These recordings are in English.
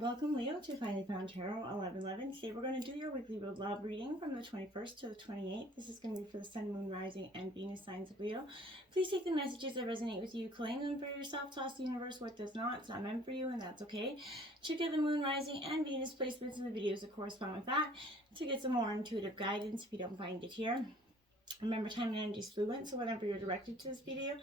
Welcome, Leo, to Finally Found Tarot 1111. Today we're going to do your weekly love reading from the 21st to the 28th. This is going to be for the Sun, Moon, Rising, and Venus signs of Leo. Please take the messages that resonate with you, claim them for yourself, toss the universe what does not. It's not meant for you, and that's okay. Check out the Moon, Rising, and Venus placements in the videos that correspond with that to get some more intuitive guidance if you don't find it here. Remember, time and energy is fluent, so whenever you're directed to this video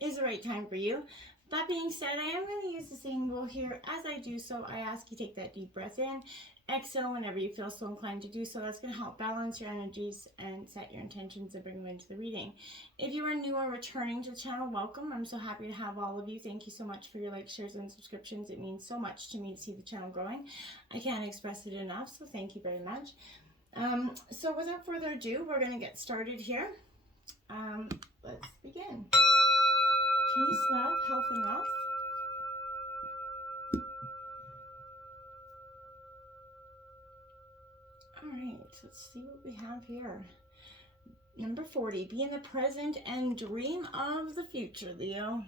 is the right time for you. That being said, I am going to use the same rule here. As I do so, I ask you take that deep breath in, exhale whenever you feel so inclined to do so. That's going to help balance your energies and set your intentions and bring them into the reading. If you are new or returning to the channel, welcome. I'm so happy to have all of you. Thank you so much for your likes, shares, and subscriptions. It means so much to me to see the channel growing. I can't express it enough, so thank you very much. So without further ado, we're going to get started here. Let's begin. Peace, love, health, and wealth. All right, let's see what we have here. Number 40, be in the present and dream of the future, Leo.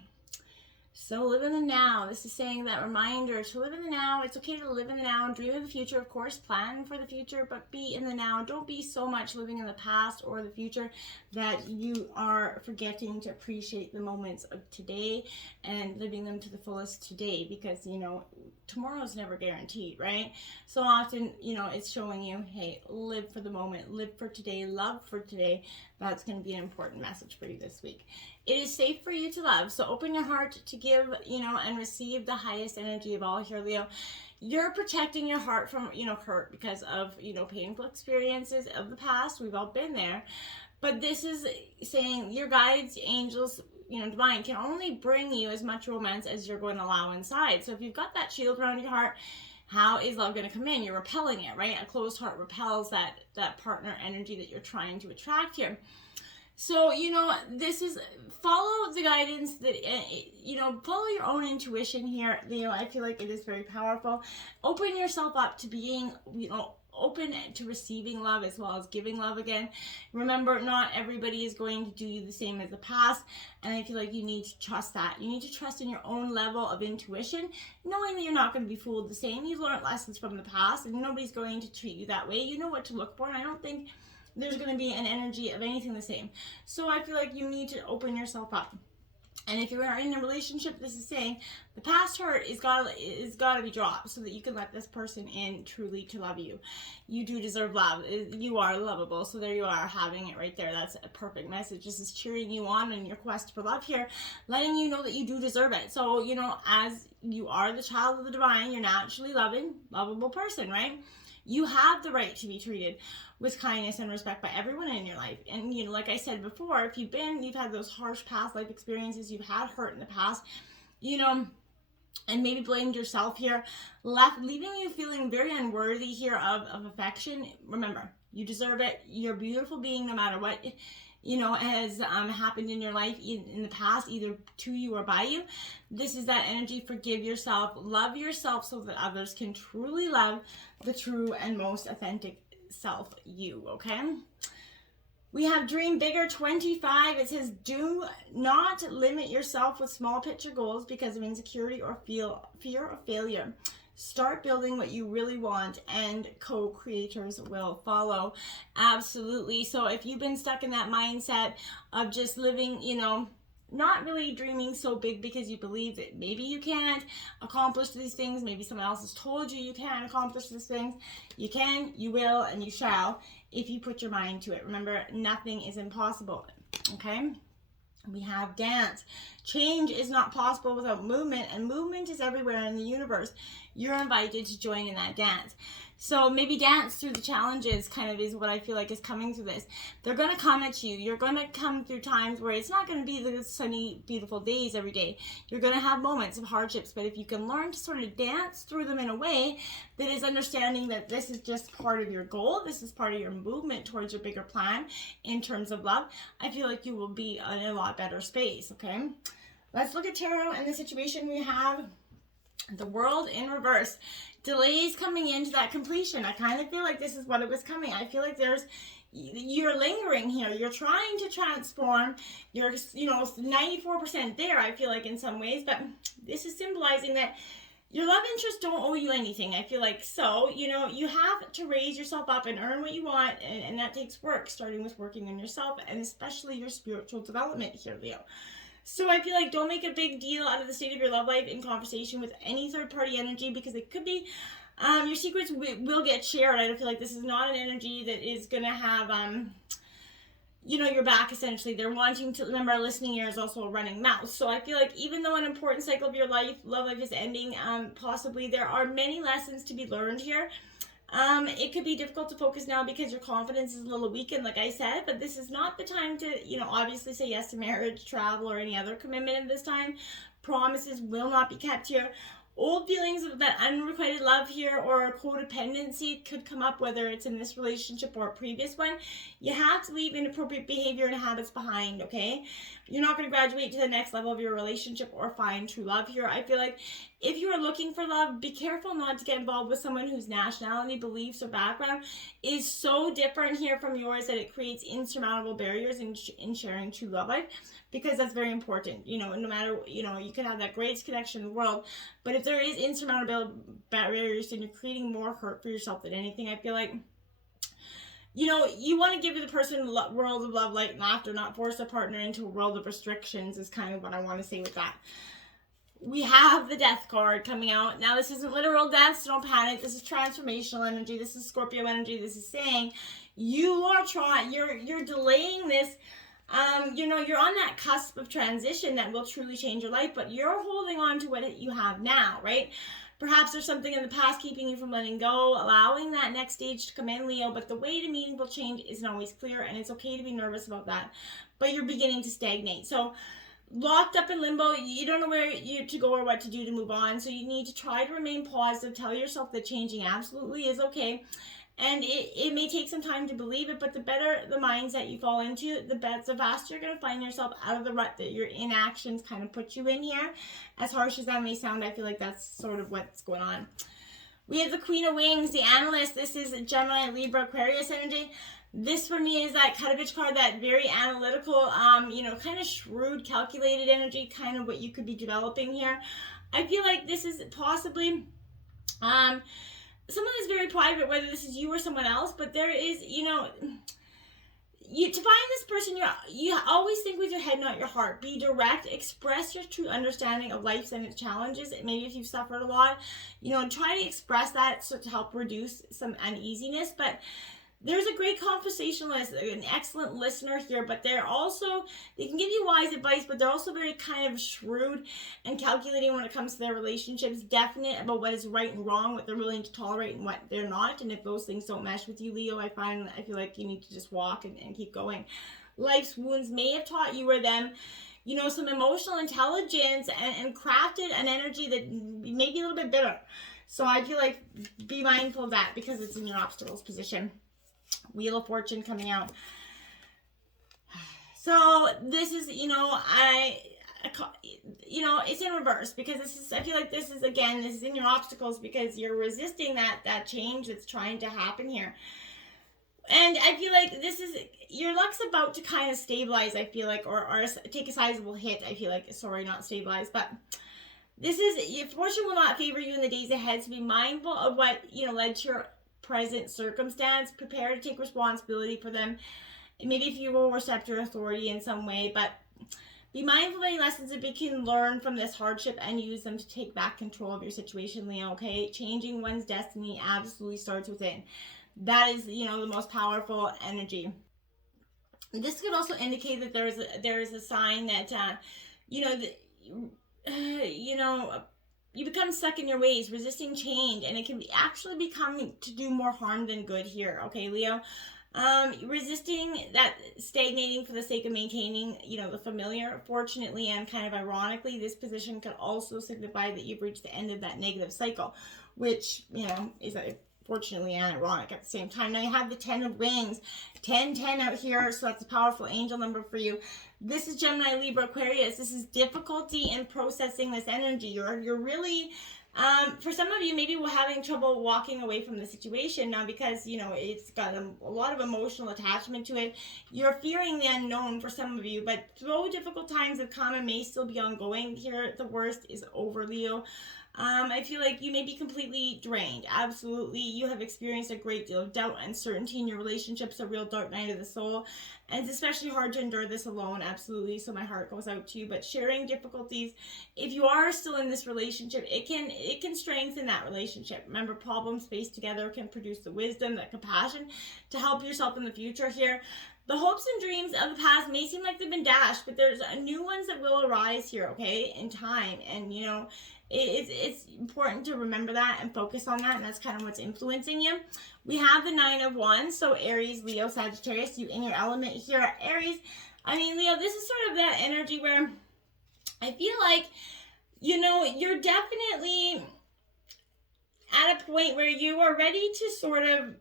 So live in the now. This is saying that reminder to live in the now. It's okay to live in the now and dream of the future. Of course, plan for the future, but be in the now. Don't be so much living in the past or the future that you are forgetting to appreciate the moments of today and living them to the fullest today, because, you know, tomorrow is never guaranteed, right? So often, you know, it's showing you, hey, live for the moment, live for today, love for today. That's going to be an important message for you this week. It is safe for you to love, so open your heart to give, you know, and receive the highest energy of all here, Leo. You're protecting your heart from, you know, hurt because of, you know, painful experiences of the past. We've all been there. But this is saying your guides, angels, you know, divine can only bring you as much romance as you're going to allow inside. So if you've got that shield around your heart, how is love going to come in? You're repelling it, right? A closed heart repels that partner energy that you're trying to attract here. So, you know, this is follow the guidance that, you know, follow your own intuition here. You know, I feel like it is very powerful. Open yourself up to being, you know, open to receiving love as well as giving love again. Remember, not everybody is going to do you the same as the past, and I feel like you need to trust that. You need to trust in your own level of intuition, knowing that you're not going to be fooled the same. You've learned lessons from the past, and nobody's going to treat you that way. You know what to look for, and I don't think there's going to be an energy of anything the same. So I feel like you need to open yourself up. And if you are in a relationship, this is saying the past hurt is gotta be dropped so that you can let this person in truly to love you. You do deserve love. You are lovable. So there you are, having it right there. That's a perfect message. This is cheering you on in your quest for love here, letting you know that you do deserve it. So, you know, as you are the child of the divine, you're naturally loving, lovable person, right? You have the right to be treated with kindness and respect by everyone in your life. And, you know, like I said before, if you've had those harsh past life experiences, you've had hurt in the past, you know, and maybe blamed yourself here, leaving you feeling very unworthy here of affection. Remember, you deserve it. You're a beautiful being no matter what, you know, has happened in your life in the past, either to you or by you. This is that energy. Forgive yourself, love yourself so that others can truly love the true and most authentic self you, okay? We have Dream Bigger 25. It says, do not limit yourself with small picture goals because of insecurity or fear of failure. Start building what you really want and co-creators will follow. Absolutely. So if you've been stuck in that mindset of just living, you know, not really dreaming so big because you believe that maybe you can't accomplish these things, maybe someone else has told you can't accomplish these things, you can, you will, and you shall if you put your mind to it. Remember, nothing is impossible, okay? We have dance. Change is not possible without movement, and movement is everywhere in the universe. You're invited to join in that dance. So maybe dance through the challenges kind of is what I feel like is coming through this. They're going to come at you. You're going to come through times where it's not going to be the sunny, beautiful days every day. You're going to have moments of hardships, but if you can learn to sort of dance through them in a way that is understanding that this is just part of your goal, this is part of your movement towards your bigger plan in terms of love, I feel like you will be in a lot better space, okay? Let's look at tarot and the situation we have. The World in reverse. Delays coming into that completion. I kind of feel like this is what it was coming. I feel like you're lingering here. You're trying to transform. You're, you know, 94% there, I feel like, in some ways. But this is symbolizing that your love interests don't owe you anything, I feel like. So, you know, you have to raise yourself up and earn what you want, and that takes work, starting with working on yourself and especially your spiritual development here, Leo. So I feel like don't make a big deal out of the state of your love life in conversation with any third party energy, because it could be your secrets will get shared. I don't feel like this is not an energy that is going to have you know, your back. Essentially, they're wanting to remember our listening ear is also a running mouth. So I feel like even though an important cycle of your love life is ending, possibly there are many lessons to be learned here. It could be difficult to focus now because your confidence is a little weakened, like I said, but this is not the time to, you know, obviously say yes to marriage, travel, or any other commitment at this time. Promises will not be kept here. Old feelings of that unrequited love here or codependency could come up, whether it's in this relationship or a previous one. You have to leave inappropriate behavior and habits behind, okay? You're not going to graduate to the next level of your relationship or find true love here. I feel like if you are looking for love, be careful not to get involved with someone whose nationality, beliefs, or background is so different here from yours that it creates insurmountable barriers in sharing true love life, because that's very important. You know, no matter, you know, you can have that greatest connection in the world, but if there is insurmountable barriers, then you're creating more hurt for yourself than anything. I feel like, you know, you want to give the person a world of love, light, and laughter, not force a partner into a world of restrictions, is kind of what I want to say with that. We have the Death card coming out. Now, this isn't literal death, so don't panic. This is transformational energy. This is Scorpio energy. This is saying you are you're delaying this. You know, you're on that cusp of transition that will truly change your life, but you're holding on to what you have now, right? Perhaps there's something in the past keeping you from letting go, allowing that next stage to come in, Leo, but the way to meaningful change isn't always clear, and it's okay to be nervous about that, but you're beginning to stagnate. So locked up in limbo, you don't know where to go or what to do to move on, so you need to try to remain positive. Tell yourself that changing absolutely is okay, and it may take some time to believe it, but the better the mindset you fall into, the faster you're going to find yourself out of the rut that your inactions kind of put you in here. As harsh as that may sound, I feel like that's sort of what's going on. We have the Queen of Wings, the Analyst. This is Gemini, Libra, Aquarius energy. This for me is that cut-a-bitch card, that very analytical, you know, kind of shrewd, calculated energy, kind of what you could be developing here. I feel like this is possibly someone is very private, whether this is you or someone else, but there is, you know, to find this person, you always think with your head, not your heart. Be direct, express your true understanding of life and its challenges. Maybe if you've suffered a lot, you know, try to express that so to help reduce some uneasiness. But there's a great conversationalist, an excellent listener here, but they can give you wise advice, but they're also very kind of shrewd and calculating when it comes to their relationships, definite about what is right and wrong, what they're willing to tolerate and what they're not. And if those things don't mesh with you, Leo, I feel like you need to just walk and keep going. Life's wounds may have taught you or them, you know, some emotional intelligence and crafted an energy that may be a little bit bitter. So I feel like be mindful of that because it's in your obstacles position. Wheel of Fortune coming out. So this is, you know, it's in reverse because I feel like this is in your obstacles because you're resisting that change that's trying to happen here. And I feel like your luck's about to kind of stabilize, I feel like, or take a sizable hit, I feel like. Sorry, not stabilize, but your fortune will not favor you in the days ahead, so be mindful of what, you know, led to your present circumstance. Prepare to take responsibility for them. Maybe if you will accept your authority in some way, but be mindful of any lessons that we can learn from this hardship and use them to take back control of your situation, Leo, okay? Changing one's destiny absolutely starts within. That is, you know, the most powerful energy. This could also indicate that there is a sign that, you become stuck in your ways, resisting change, and it can actually become to do more harm than good here, okay, Leo? Resisting that, stagnating for the sake of maintaining, you know, the familiar. Fortunately and kind of ironically, this position could also signify that you've reached the end of that negative cycle, which, you know, is fortunately and ironic at the same time. Now you have the 10 of Wings, 10 out here, so that's a powerful angel number for you. This is Gemini, Libra, Aquarius. This is difficulty in processing this energy. You're really, for some of you, maybe we're having trouble walking away from the situation now because, you know, it's got a lot of emotional attachment to it. You're fearing the unknown for some of you, but though difficult times have come and may still be ongoing, here the worst is over, Leo. I feel like you may be completely drained. Absolutely. You have experienced a great deal of doubt and uncertainty in your relationships, a real dark night of the soul. And it's especially hard to endure this alone. Absolutely. So my heart goes out to you. But sharing difficulties, if you are still in this relationship, it can strengthen that relationship. Remember, problems faced together can produce the wisdom, the compassion to help yourself in the future here. The hopes and dreams of the past may seem like they've been dashed, but there's new ones that will arise here, okay, in time. And, you know, it's important to remember that and focus on that, and that's kind of what's influencing you. We have the 9 of Wands, so Aries, Leo, Sagittarius, you in your element here. Aries, I mean, Leo, this is sort of that energy where I feel like, you know, you're definitely at a point where you are ready to sort of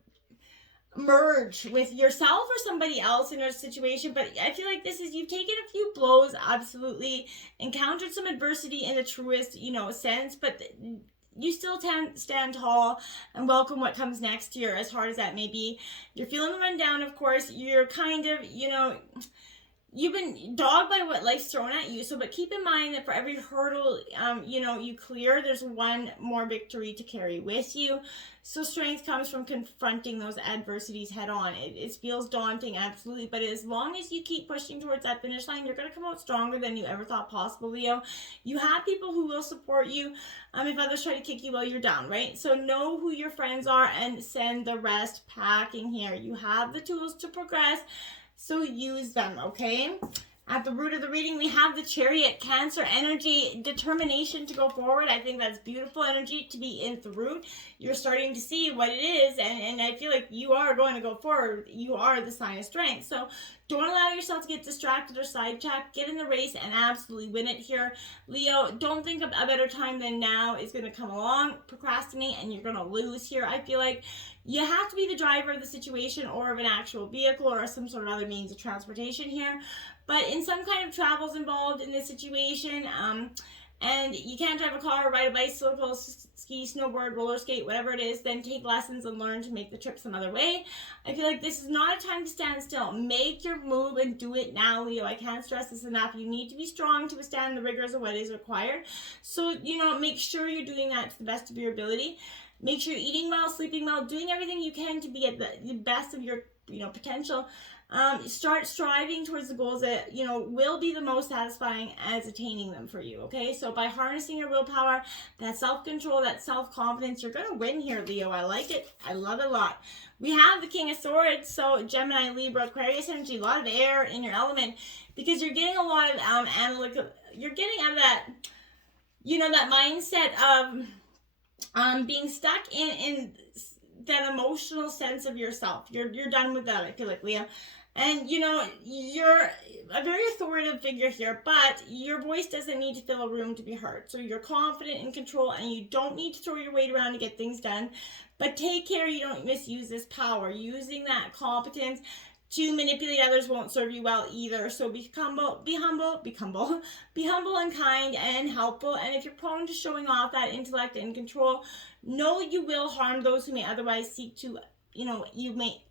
merge with yourself or somebody else in a situation, but I feel like this is, you've taken a few blows, absolutely, encountered some adversity in the truest, you know, sense, but you still stand tall and welcome what comes next year, as hard as that may be. You're feeling the rundown, of course. You're kind of, you know, you've been dogged by what life's thrown at you. So, but keep in mind that for every hurdle, you know, you clear, there's one more victory to carry with you. So strength comes from confronting those adversities head on. It feels daunting, absolutely. But as long as you keep pushing towards that finish line, you're going to come out stronger than you ever thought possible, Leo. You have people who will support you if others try to kick you while you're down, right? So know who your friends are and send the rest packing here. You have the tools to progress. So use them, okay? At the root of the reading, we have the Chariot, Cancer energy, determination to go forward. I think that's beautiful energy to be in the root. You're starting to see what it is, and I feel like you are going to go forward. You are the sign of strength. So don't allow yourself to get distracted or sidetracked. Get in the race and absolutely win it here. Leo, don't think of a better time than now is going to come along. Procrastinate and you're going to lose here. I feel like you have to be the driver of the situation or of an actual vehicle or some sort of other means of transportation here. But in some kind of travels involved in this situation, and you can't drive a car, ride a bicycle, ski, snowboard, roller skate, whatever it is, then take lessons and learn to make the trip some other way. I feel like this is not a time to stand still. Make your move and do it now, Leo. I can't stress this enough. You need to be strong to withstand the rigors of what is required. So, you know, make sure you're doing that to the best of your ability. Make sure you're eating well, sleeping well, doing everything you can to be at the best of your, you know, potential. Start striving towards the goals that, you know, will be the most satisfying as attaining them for you, okay? So by harnessing your willpower, that self-control, that self-confidence, you're going to win here, Leo. I like it. I love it a lot. We have the King of Swords, so Gemini, Libra, Aquarius energy, a lot of air in your element, because you're getting a lot of analytical, you're getting out of that, you know, that mindset of being stuck in that emotional sense of yourself. You're done with that, I feel like, Leo. And, you know, you're a very authoritative figure here, but your voice doesn't need to fill a room to be heard. So you're confident in control, and you don't need to throw your weight around to get things done. But take care you don't misuse this power. Using that competence to manipulate others won't serve you well either. So be humble and kind and helpful. And if you're prone to showing off that intellect and control, know you will harm those who may otherwise seek to, you know, you may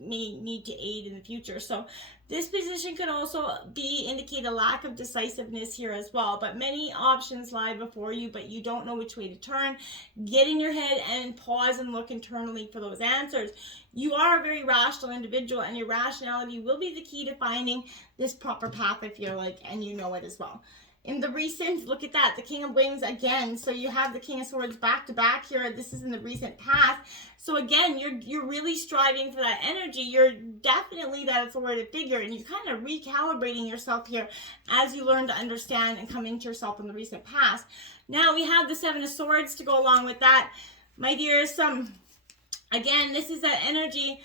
need to aid in the future. So this position could also indicate a lack of decisiveness here as well. But many options lie before you, but you don't know which way to turn. Get in your head and pause and look internally for those answers. You are a very rational individual, and your rationality will be the key to finding this proper path, I feel like, and you know it as well. In the recent, look at that, the King of Wings again. So you have the King of Swords back to back here. This is in the recent past. So again, you're really striving for that energy. You're definitely that authoritative figure, and you're kind of recalibrating yourself here as you learn to understand and come into yourself in the recent past. Now we have the Seven of Swords to go along with that. My dears, again, this is that energy,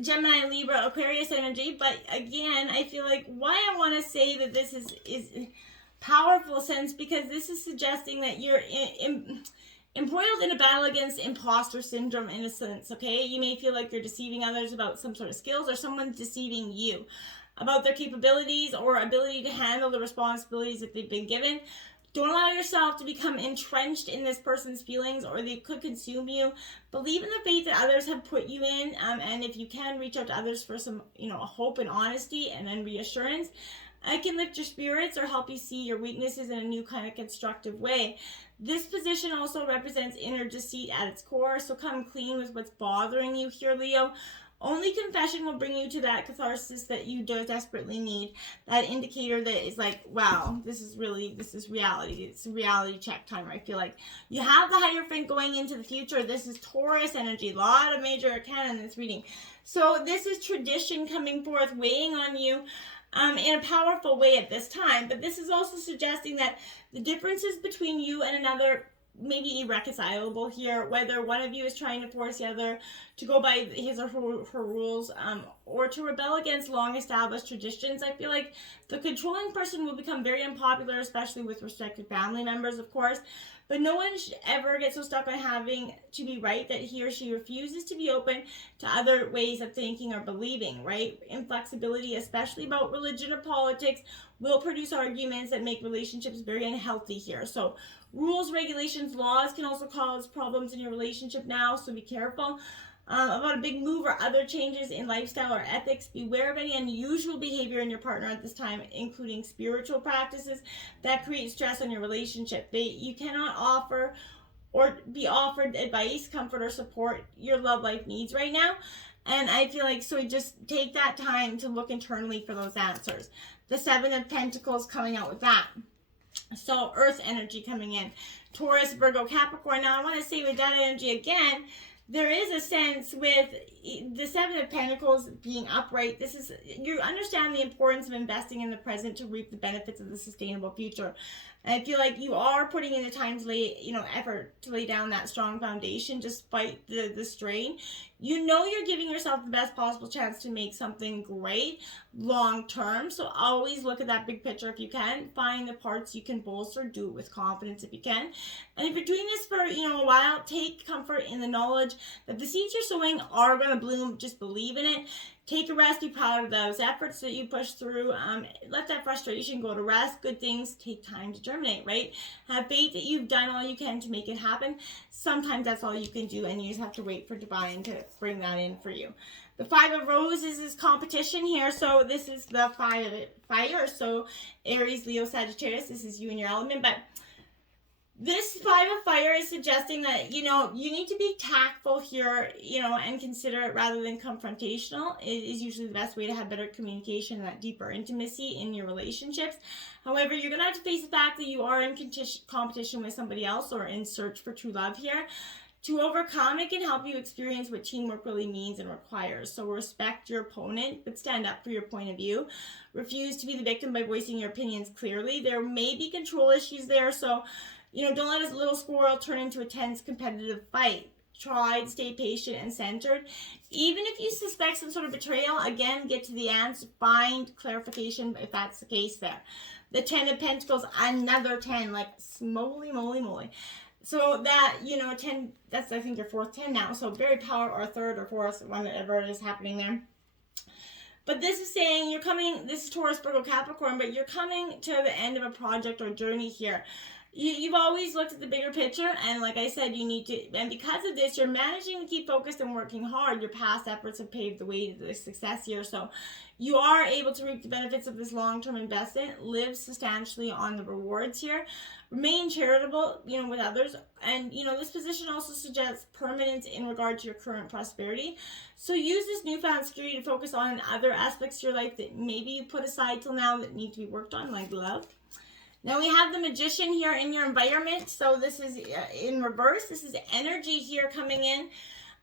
Gemini, Libra, Aquarius energy. But again, I feel like why I want to say that this is powerful sense, because this is suggesting that you're embroiled in a battle against imposter syndrome in a sense, okay? You may feel like you're deceiving others about some sort of skills, or someone's deceiving you about their capabilities or ability to handle the responsibilities that they've been given. Don't allow yourself to become entrenched in this person's feelings, or they could consume you. Believe in the faith that others have put you in, and if you can, reach out to others for some, you know, hope and honesty and then reassurance. It can lift your spirits or help you see your weaknesses in a new kind of constructive way. This position also represents inner deceit at its core, so come clean with what's bothering you here, Leo. Only confession will bring you to that catharsis that you desperately need. That indicator that is like, wow, this is reality. It's a reality check time. I feel like you have the Hierophant going into the future. This is Taurus energy. A lot of major arcana in this reading. So this is tradition coming forth, weighing on you in a powerful way at this time. But this is also suggesting that the differences between you and another may be irreconcilable here, whether one of you is trying to force the other to go by his or her rules, or to rebel against long-established traditions. I feel like the controlling person will become very unpopular, especially with respect to family members, of course. But no one should ever get so stuck on having to be right that he or she refuses to be open to other ways of thinking or believing, right? Inflexibility, especially about religion or politics, will produce arguments that make relationships very unhealthy here. So rules, regulations, laws can also cause problems in your relationship now, so be careful. About a big move or other changes in lifestyle or ethics, beware of any unusual behavior in your partner at this time, including spiritual practices that create stress on your relationship. You cannot offer or be offered advice, comfort, or support your love life needs right now. And I feel like, so just take that time to look internally for those answers. The Seven of Pentacles coming out with that. So Earth energy coming in. Taurus, Virgo, Capricorn. Now I want to say with that energy again, there is a sense with the Seven of Pentacles being upright. This is, you understand the importance of investing in the present to reap the benefits of the sustainable future. And I feel like you are putting in the time to lay, effort to lay down that strong foundation despite the strain. You know you're giving yourself the best possible chance to make something great long term. So always look at that big picture if you can. Find the parts you can bolster. Do it with confidence if you can. And if you're doing this for a while, take comfort in the knowledge that the seeds you're sowing are going to bloom. Just believe in it. Take a rest. Be proud of those efforts that you push through. Let that frustration go to rest. Good things take time to germinate, right? Have faith that you've done all you can to make it happen. Sometimes that's all you can do, and you just have to wait for divine to bring that in for you. The Five of Roses is competition here. So this is the fire. So Aries, Leo, Sagittarius. This is you and your element. But this Five of Fire is suggesting that, you need to be tactful here, and considerate rather than confrontational. It is usually the best way to have better communication and that deeper intimacy in your relationships. However, you're going to have to face the fact that you are in competition with somebody else or in search for true love here. To overcome, it can help you experience what teamwork really means and requires. So respect your opponent, but stand up for your point of view. Refuse to be the victim by voicing your opinions clearly. There may be control issues there, so don't let a little squirrel turn into a tense competitive fight. Try to stay patient and centered. Even if you suspect some sort of betrayal, again, get to the answer. Find clarification if that's the case there. The Ten of Pentacles, another 10, like moly, moly, moly. So that, 10, that's I think your fourth 10 now. So very powerful, or third or fourth, whatever it is happening there. But this is saying this is Taurus, Virgo, Capricorn, but you're coming to the end of a project or journey here. You've always looked at the bigger picture, and like I said, you need to, and because of this, you're managing to keep focused and working hard. Your past efforts have paved the way to the success here, so you are able to reap the benefits of this long-term investment. Live substantially on the rewards here. Remain charitable, with others, and this position also suggests permanence in regard to your current prosperity. So use this newfound security to focus on other aspects of your life that maybe you put aside till now that need to be worked on, like love. Now we have the Magician here in your environment. So this is in reverse. This is energy here coming in.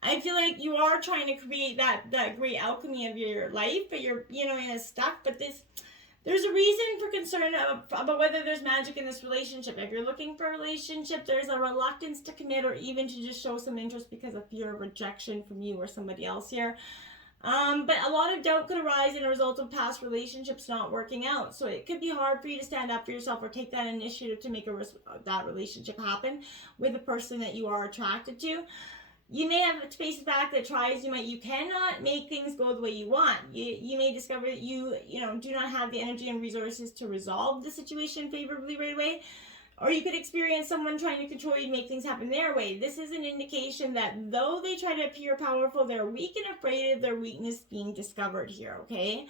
I feel like you are trying to create that great alchemy of your life, but you're, in a stuck. But there's a reason for concern about whether there's magic in this relationship. If you're looking for a relationship, there's a reluctance to commit or even to just show some interest because of fear of rejection from you or somebody else here. But a lot of doubt could arise in a result of past relationships not working out. So it could be hard for you to stand up for yourself or take that initiative to make that relationship happen with the person that you are attracted to. You may have to face the fact that try as you might, you cannot make things go the way you want. You may discover that you do not have the energy and resources to resolve the situation favorably right away. Or you could experience someone trying to control you to make things happen their way. This is an indication that though they try to appear powerful, they're weak and afraid of their weakness being discovered here, okay?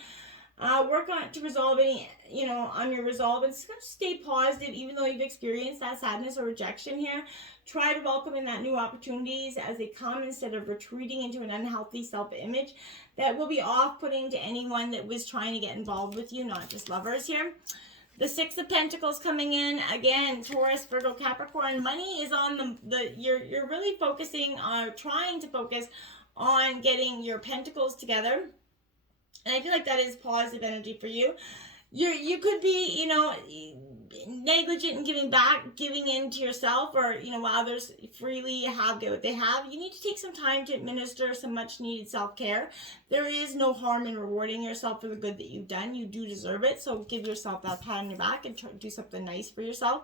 Work on to resolve any, on your resolve, and stay positive even though you've experienced that sadness or rejection here. Try to welcome in that new opportunities as they come instead of retreating into an unhealthy self-image that will be off-putting to anyone that was trying to get involved with you, not just lovers here. The Six of Pentacles coming in again, Taurus, Virgo, Capricorn. Money is on you're really focusing on trying to focus on getting your pentacles together. And I feel like that is positive energy for you. You could be, negligent in giving in to yourself, or, while others freely get what they have. You need to take some time to administer some much needed self-care. There is no harm in rewarding yourself for the good that you've done. You do deserve it. So give yourself that pat on your back and try to do something nice for yourself.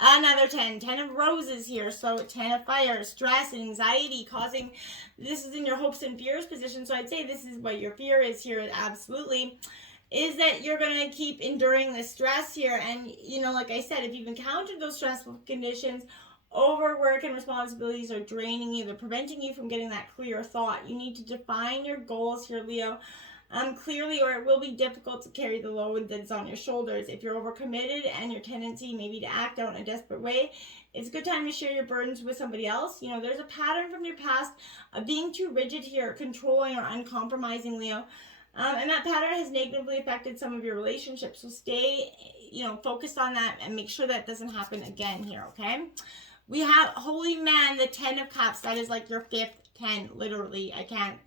Another 10 of roses here. So 10 of fire, stress and anxiety causing, this is in your hopes and fears position. So I'd say this is what your fear is here. Absolutely. Is that you're going to keep enduring the stress here. And, like I said, if you've encountered those stressful conditions, overwork and responsibilities are draining you. They're preventing you from getting that clear thought. You need to define your goals here, Leo, clearly, or it will be difficult to carry the load that's on your shoulders. If you're overcommitted and your tendency maybe to act out in a desperate way, it's a good time to share your burdens with somebody else. There's a pattern from your past of being too rigid here, controlling or uncompromising, Leo. And that pattern has negatively affected some of your relationships. So stay, focused on that and make sure that doesn't happen again here, okay? We have Holy Man, the 10 of Cups. That is like your fifth 10, literally.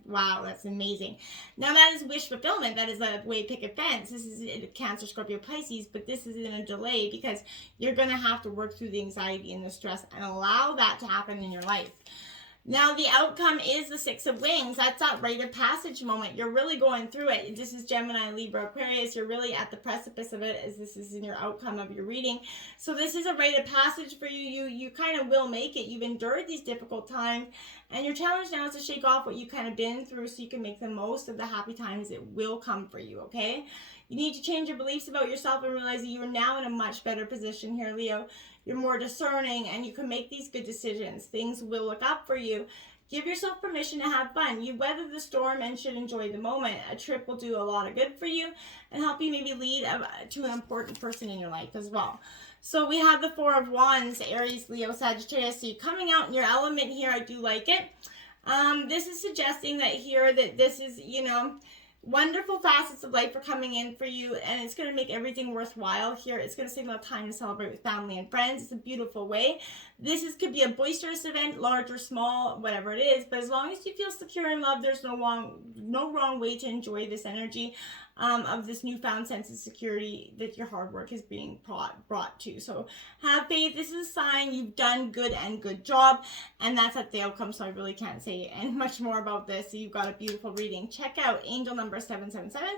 Wow, that's amazing. Now that is wish fulfillment. That is a way to pick a fence. This is Cancer, Scorpio, Pisces, but this is in a delay because you're going to have to work through the anxiety and the stress and allow that to happen in your life. Now, the outcome is the Six of Wings. That's that rite of passage moment. You're really going through it. This is Gemini, Libra, Aquarius. You're really at the precipice of it, as this is in your outcome of your reading. So this is a rite of passage for you. You kind of will make it. You've endured these difficult times, and your challenge now is to shake off what you've kind of been through so you can make the most of the happy times that will come for you, okay? You need to change your beliefs about yourself and realize that you are now in a much better position here, Leo. You're more discerning and you can make these good decisions. Things will look up for you. Give yourself permission to have fun. You weather the storm and should enjoy the moment. A trip will do a lot of good for you and help you maybe lead to an important person in your life as well. So we have the Four of Wands, Aries, Leo, Sagittarius. So you're coming out in your element here. I do like it. This is suggesting that this is, wonderful facets of life are coming in for you, and it's going to make everything worthwhile here. It's going to signal time to celebrate with family and friends. It's a beautiful way. Could be a boisterous event, large or small, whatever it is, but as long as you feel secure in love, there's no wrong way to enjoy this energy of this newfound sense of security that your hard work is being brought to. So have faith. This is a sign you've done good job, and that's at the outcome, so I really can't say much more about this. So you've got a beautiful reading. Check out angel number 777,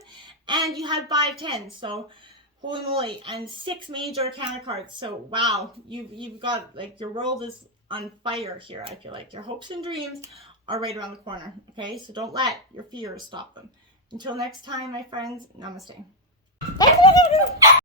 and you had 5 10s, so holy moly, and 6 major arcana cards. So wow, you've got, like, your world is on fire here. I feel like your hopes and dreams are right around the corner, okay? So don't let your fears stop them. Until next time, my friends, namaste.